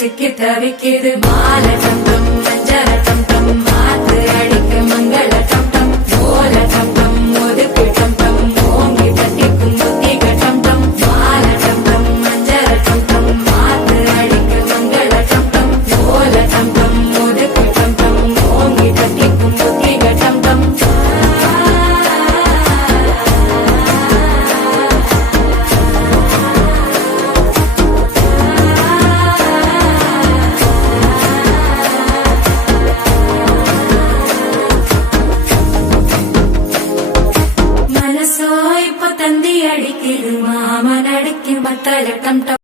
சிக்கி தவிக்குது மாலை டம் டம் மஞ்சள டம் டம் மாத்து அடிக்க மங்கள டம் டம் ஓல டம் டம் ஒதுக்கு டம் டம் ஓங்கி தட்டிக்கும் புத்திக டம் டம் மாலை டம் டம் மஞ்சள டம் டம் மாத்து அடிக்க மங்கள டம் டம் ஓல டம் டம் ஒதுக்கு டம் டம் ஓங்கி தட்டிக்கும் புத்திக டம் டம் மனசோ இப்ப தந்தி அடிக்குது மாமன் அடிக்கும் மக்கள டம் டம்